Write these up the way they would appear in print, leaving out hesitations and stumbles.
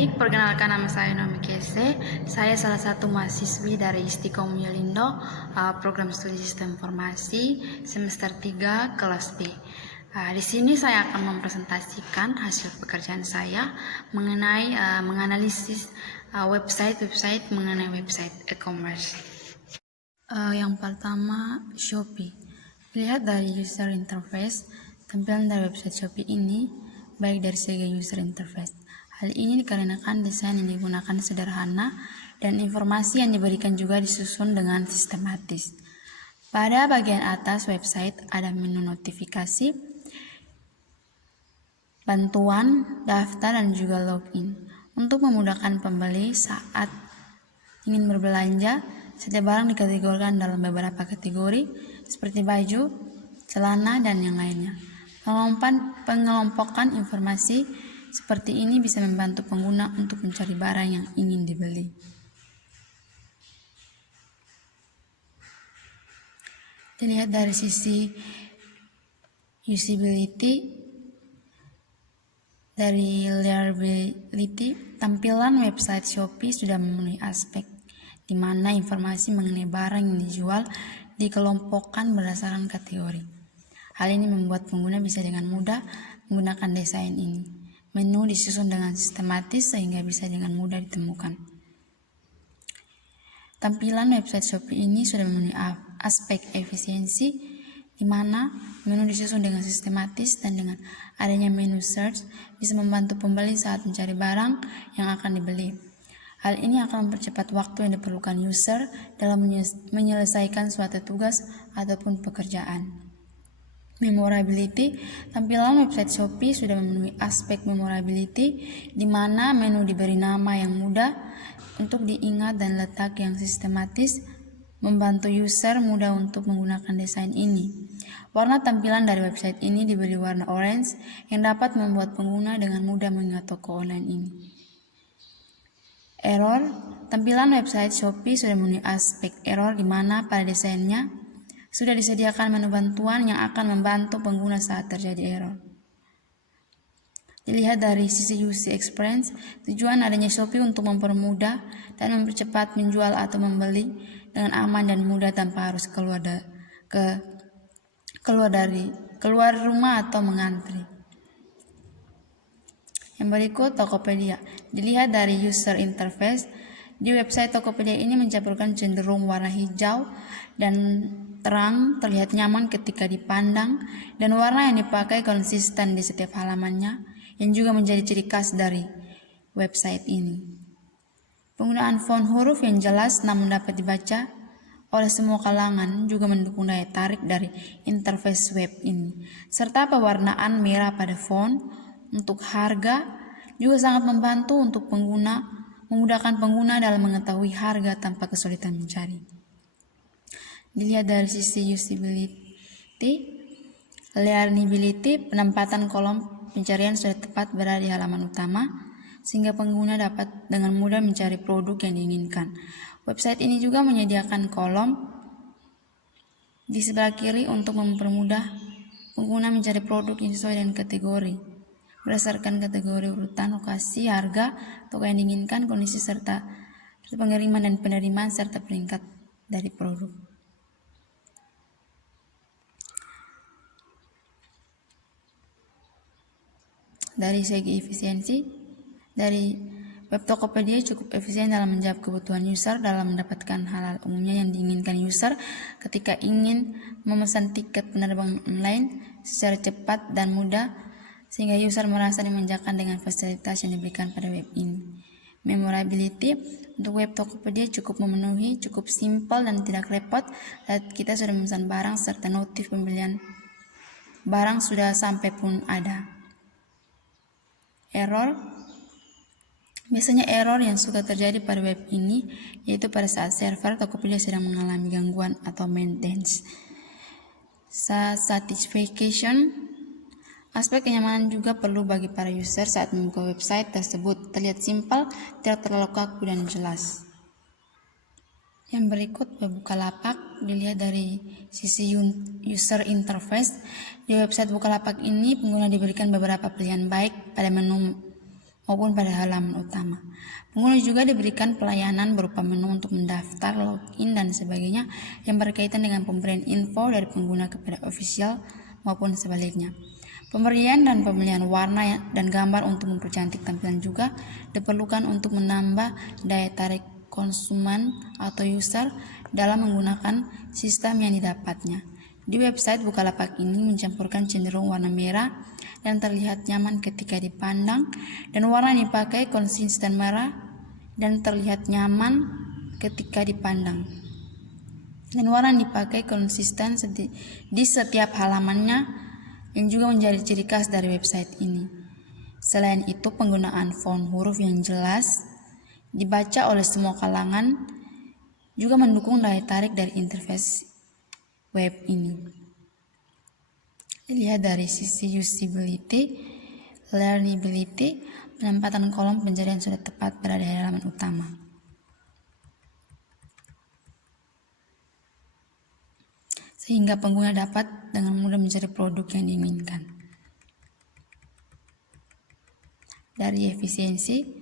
Baik, perkenalkan nama saya Nomi Kese. Saya salah satu mahasiswi dari Istiqom Yolindo, program studi sistem informasi semester 3 kelas B. Di sini saya akan mempresentasikan hasil pekerjaan saya mengenai menganalisis website mengenai website e-commerce. Yang pertama, Shopee. Lihat dari user interface, tampilan dari website Shopee ini baik dari segi user interface. Hal ini dikarenakan desain yang digunakan sederhana dan informasi yang diberikan juga disusun dengan sistematis. Pada bagian atas website ada menu notifikasi, bantuan, daftar, dan juga login. Untuk memudahkan pembeli saat ingin berbelanja, setiap barang dikategorikan dalam beberapa kategori seperti baju, celana, dan yang lainnya. Pengelompokan informasi seperti ini bisa membantu pengguna untuk mencari barang yang ingin dibeli. Dilihat dari sisi usability, dari reliability, tampilan website Shopee sudah memenuhi aspek di mana informasi mengenai barang yang dijual dikelompokkan berdasarkan kategori. Hal ini membuat pengguna bisa dengan mudah menggunakan desain ini. Menu disusun dengan sistematis sehingga bisa dengan mudah ditemukan. Tampilan website Shopee ini sudah memenuhi aspek efisiensi, di mana menu disusun dengan sistematis dan dengan adanya menu search bisa membantu pembeli saat mencari barang yang akan dibeli. Hal ini akan mempercepat waktu yang diperlukan user dalam menyelesaikan suatu tugas ataupun pekerjaan. Memorability, tampilan website Shopee sudah memenuhi aspek memorability, di mana menu diberi nama yang mudah untuk diingat dan letak yang sistematis, membantu user mudah untuk menggunakan desain ini. Warna tampilan dari website ini diberi warna orange yang dapat membuat pengguna dengan mudah mengingat toko online ini. Error, tampilan website Shopee sudah memenuhi aspek error di mana pada desainnya sudah disediakan menu bantuan yang akan membantu pengguna saat terjadi error. Dilihat dari sisi user experience, tujuan adanya Shopee untuk mempermudah dan mempercepat menjual atau membeli dengan aman dan mudah tanpa harus keluar rumah atau mengantri. Yang berikut, Tokopedia. Dilihat dari user interface, di website Tokopedia ini mencampurkan cenderung warna hijau dan terang, terlihat nyaman ketika dipandang, dan warna yang dipakai konsisten di setiap halamannya, yang juga menjadi ciri khas dari website ini. Penggunaan font huruf yang jelas namun dapat dibaca oleh semua kalangan juga mendukung daya tarik dari interface web ini, serta pewarnaan merah pada font untuk harga juga sangat membantu untuk memudahkan pengguna dalam mengetahui harga tanpa kesulitan mencari. Dilihat dari sisi usability, learnability, penempatan kolom pencarian sudah tepat berada di halaman utama, sehingga pengguna dapat dengan mudah mencari produk yang diinginkan. Website ini juga menyediakan kolom di sebelah kiri untuk mempermudah pengguna mencari produk yang sesuai dengan kategori, berdasarkan kategori urutan, lokasi, harga, toko yang diinginkan, kondisi serta pengiriman dan penerimaan, serta peringkat dari produk. Dari segi efisiensi, dari web Tokopedia cukup efisien dalam menjawab kebutuhan user dalam mendapatkan hal-hal umumnya yang diinginkan user ketika ingin memesan tiket penerbangan online secara cepat dan mudah, sehingga user merasa dimanjakan dengan fasilitas yang diberikan pada web ini. Memorability, untuk web Tokopedia cukup memenuhi, cukup simpel dan tidak repot saat kita sudah memesan barang serta notif pembelian barang sudah sampai pun ada. Error, biasanya error yang suka terjadi pada web ini yaitu pada saat server Tokopedia sedang mengalami gangguan atau maintenance. Satisfaction, aspek kenyamanan juga perlu bagi para user saat membuka website tersebut, terlihat simpel, tidak terlalu kaku dan jelas. Yang berikut, Bukalapak. Dilihat dari sisi user interface, di website Bukalapak ini pengguna diberikan beberapa pilihan baik pada menu maupun pada halaman utama. Pengguna juga diberikan pelayanan berupa menu untuk mendaftar, login, dan sebagainya yang berkaitan dengan pemberian info dari pengguna kepada official maupun sebaliknya. Pemberian dan pemilihan warna dan gambar untuk mempercantik tampilan juga diperlukan untuk menambah daya tarik konsumen atau user dalam menggunakan sistem yang didapatnya. Di website Bukalapak ini mencampurkan cenderung warna merah dan terlihat nyaman ketika dipandang, dan warna yang dipakai konsisten merah dan terlihat nyaman ketika dipandang. Dan warna yang dipakai konsisten di setiap halamannya yang juga menjadi ciri khas dari website ini. Selain itu, penggunaan font huruf yang jelas dibaca oleh semua kalangan juga mendukung daya tarik dari interface web ini. Dilihat dari sisi usability, learnability, penempatan kolom pencarian sudah tepat berada di halaman utama. Sehingga pengguna dapat dengan mudah mencari produk yang diinginkan. Dari efisiensi,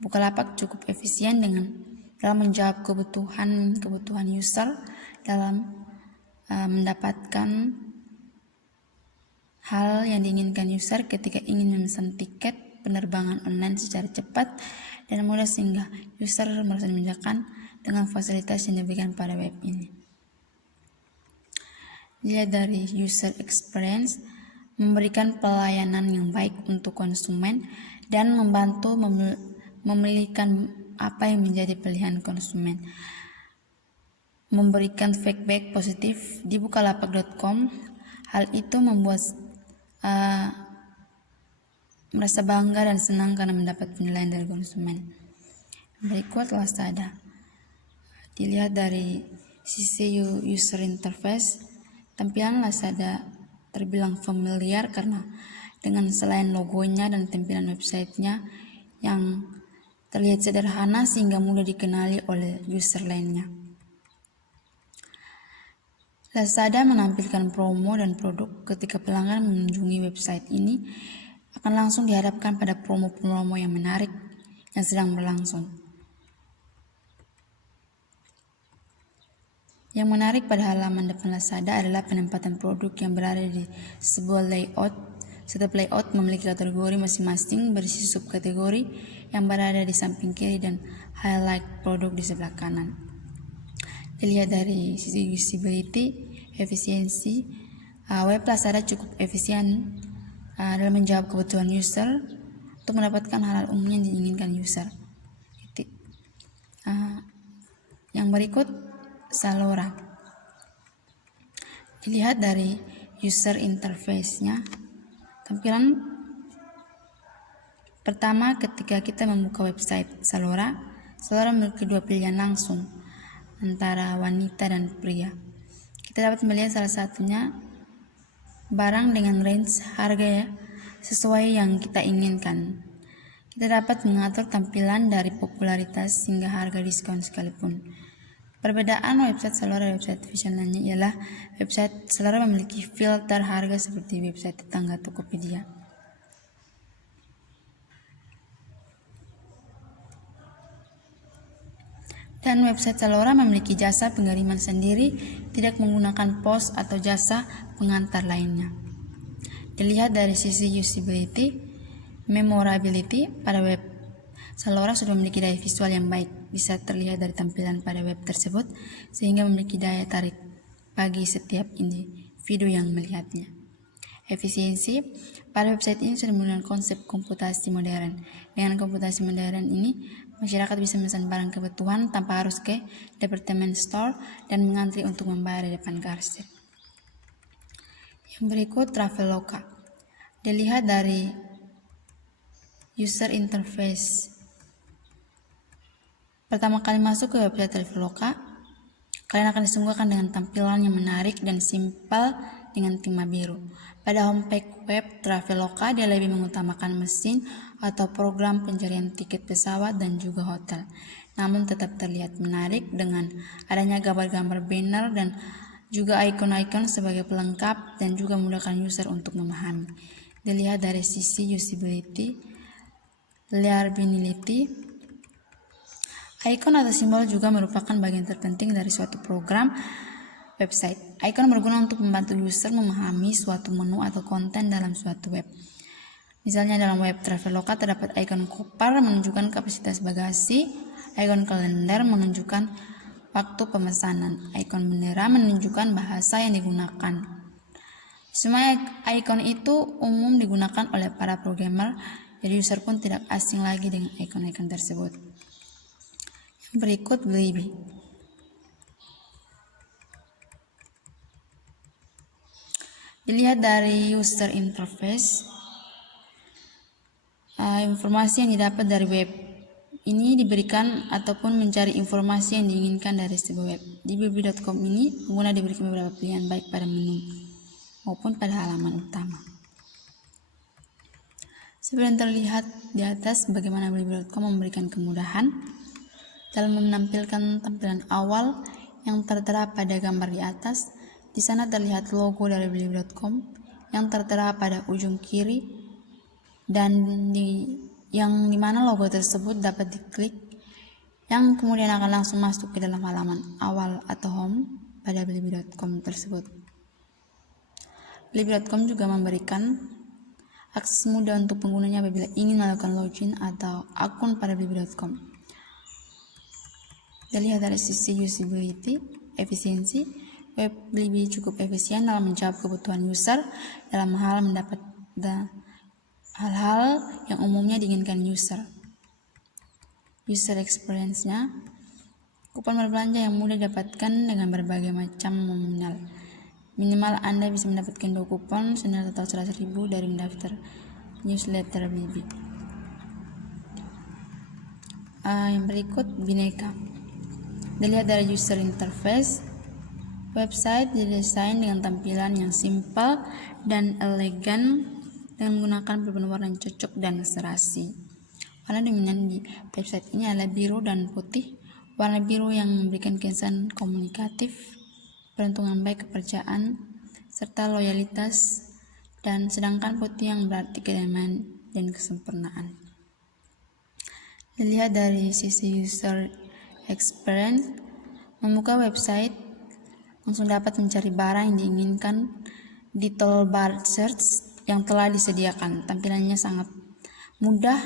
Bukalapak cukup efisien dalam menjawab kebutuhan user dalam mendapatkan hal yang diinginkan user ketika ingin memesan tiket penerbangan online secara cepat dan mudah, sehingga user merasa dimanjakan dengan fasilitas yang diberikan pada web ini. Dilihat dari user experience, memberikan pelayanan yang baik untuk konsumen dan membantu memilihkan apa yang menjadi pilihan konsumen. Memberikan feedback positif di bukalapak.com. Hal itu membuat merasa bangga dan senang karena mendapat penilaian dari konsumen. Berikut Lazada. Dilihat dari sisi user interface, tampilan Lazada terbilang familiar karena dengan selain logonya dan tampilan websitenya yang terlihat sederhana sehingga mudah dikenali oleh user lainnya. Lazada menampilkan promo dan produk ketika pelanggan mengunjungi website ini akan langsung dihadapkan pada promo-promo yang menarik yang sedang berlangsung. Yang menarik pada halaman depan Lazada adalah penempatan produk yang berada di sebuah layout. Setiap layout memiliki kategori masing-masing berisi subkategori yang berada di samping kiri dan highlight produk di sebelah kanan. Dilihat dari sisi usability, efisiensi, web Lazada cukup efisien dalam menjawab kebutuhan user untuk mendapatkan hal-hal umum yang diinginkan user. Yang berikut Zalora. Dilihat dari user interface-nya, tampilan pertama ketika kita membuka website Zalora memiliki dua pilihan langsung antara wanita dan pria. Kita dapat melihat salah satunya barang dengan range harga sesuai yang kita inginkan. Kita dapat mengatur tampilan dari popularitas hingga harga diskon sekalipun. Perbedaan website Zalora dan website fashion lainnya ialah website Zalora memiliki filter harga seperti website tetangga Tokopedia. Dan website Zalora memiliki jasa pengiriman sendiri, tidak menggunakan pos atau jasa pengantar lainnya. Dilihat dari sisi usability, memorability, pada web Zalora sudah memiliki daya visual yang baik, bisa terlihat dari tampilan pada web tersebut, sehingga memiliki daya tarik bagi setiap individu yang melihatnya. Efisiensi, pada website ini sudah menggunakan konsep komputasi modern. Dengan komputasi modern ini, masyarakat bisa memesan barang kebutuhan tanpa harus ke department store dan mengantri untuk membayar di depan kasir. Yang berikut Traveloka. Dilihat dari user interface. Pertama kali masuk ke website Traveloka, kalian akan disuguhkan dengan tampilan yang menarik dan simpel dengan tema biru. Pada homepage web Traveloka, dia lebih mengutamakan mesin atau program pencarian tiket pesawat dan juga hotel. Namun tetap terlihat menarik dengan adanya gambar-gambar banner dan juga ikon-ikon sebagai pelengkap dan juga memudahkan user untuk memahami. Dilihat dari sisi usability, reliability. Icon atau simbol juga merupakan bagian terpenting dari suatu program website. Icon berguna untuk membantu user memahami suatu menu atau konten dalam suatu web. Misalnya dalam web Traveloka terdapat ikon Kopar menunjukkan kapasitas bagasi, ikon kalender menunjukkan waktu pemesanan, ikon bendera menunjukkan bahasa yang digunakan. Semua ikon itu umum digunakan oleh para programmer, jadi user pun tidak asing lagi dengan ikon-ikon tersebut. Yang berikut Blibli. Dilihat dari user interface, informasi yang didapat dari web ini diberikan ataupun mencari informasi yang diinginkan dari sebuah web. Di blibli.com ini pengguna diberikan beberapa pilihan baik pada menu maupun pada halaman utama. Seperti yang terlihat di atas, bagaimana blibli.com memberikan kemudahan dalam menampilkan tampilan awal yang tertera pada gambar di atas. Di sana terlihat logo dari blibli.com yang tertera pada ujung kiri dan yang dimana logo tersebut dapat diklik, yang kemudian akan langsung masuk ke dalam halaman awal atau home pada blibli.com tersebut. Blibli.com juga memberikan akses mudah untuk penggunanya apabila ingin melakukan login atau akun pada blibli.com. Dilihat dari sisi usability, efisiensi, web Blibli cukup efisien dalam menjawab kebutuhan user dalam hal mendapat hal-hal yang umumnya diinginkan user. User experience-nya, kupon berbelanja yang mudah didapatkan dengan berbagai macam nominal. Minimal Anda bisa mendapatkan 2 kupon senilai total 100.000 dari mendaftar newsletter Blibli. Yang berikut Bineka. Dilihat dari user interface, website didesain dengan tampilan yang simpel dan elegan dengan menggunakan berbagai warna yang cocok dan serasi. Warna dominan di website ini adalah biru dan putih. Warna biru yang memberikan kesan komunikatif, peruntungan baik, kepercayaan, serta loyalitas, dan sedangkan putih yang berarti kedamaian dan kesempurnaan. Dilihat dari sisi user experience, membuka website langsung dapat mencari barang yang diinginkan di toolbar search yang telah disediakan. Tampilannya sangat mudah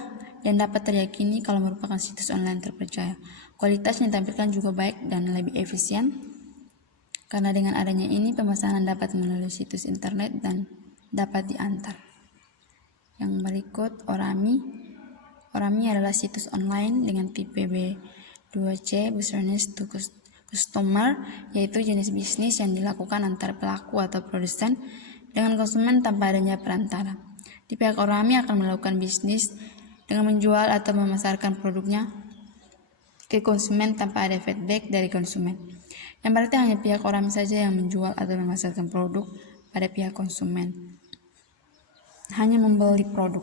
dan dapat teriyakini kalau merupakan situs online terpercaya. Kualitas yang ditampilkan juga baik dan lebih efisien, karena dengan adanya ini pemesanan dapat melalui situs internet dan dapat diantar. Yang berikut Orami. Orami adalah situs online dengan tipe B2C, business to customer, yaitu jenis bisnis yang dilakukan antar pelaku atau produsen dengan konsumen tanpa adanya perantara. Di pihak Orami akan melakukan bisnis dengan menjual atau memasarkan produknya ke konsumen tanpa ada feedback dari konsumen. Yang berarti hanya pihak Orami saja yang menjual atau memasarkan produk pada pihak konsumen, hanya membeli produk.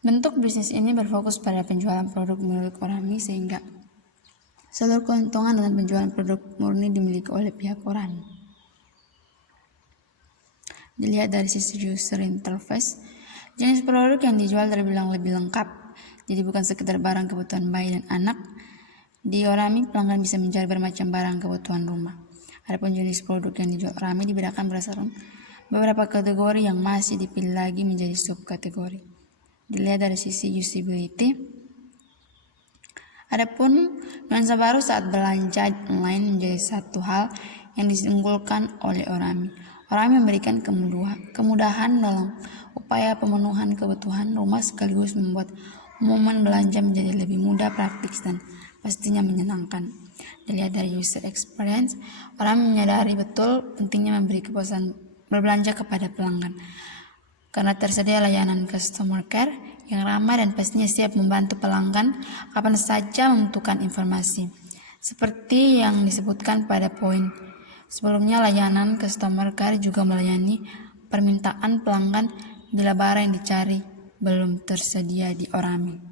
Bentuk bisnis ini berfokus pada penjualan produk milik Orami, sehingga seluruh keuntungan dalam penjualan produk murni dimiliki oleh pihak Orami. Dilihat dari sisi user interface, jenis produk yang dijual terbilang lebih lengkap, jadi bukan sekedar barang kebutuhan bayi dan anak. Di Orami, pelanggan bisa mencari bermacam barang kebutuhan rumah. Adapun jenis produk yang dijual Orami dibedakan berdasarkan beberapa kategori yang masih dipilih lagi menjadi subkategori. Dilihat dari sisi usability, adapun nuansa baru saat belanja online menjadi satu hal yang diunggulkan oleh Orami. Orami memberikan kemudahan dalam upaya pemenuhan kebutuhan rumah sekaligus membuat momen belanja menjadi lebih mudah, praktis, dan pastinya menyenangkan. Dilihat dari user experience, Orami menyadari betul pentingnya memberi kepuasan berbelanja kepada pelanggan, karena tersedia layanan customer care yang ramah dan pastinya siap membantu pelanggan kapan saja membutuhkan informasi. Seperti yang disebutkan pada poin sebelumnya, layanan customer care juga melayani permintaan pelanggan bila barang yang dicari belum tersedia di Orami.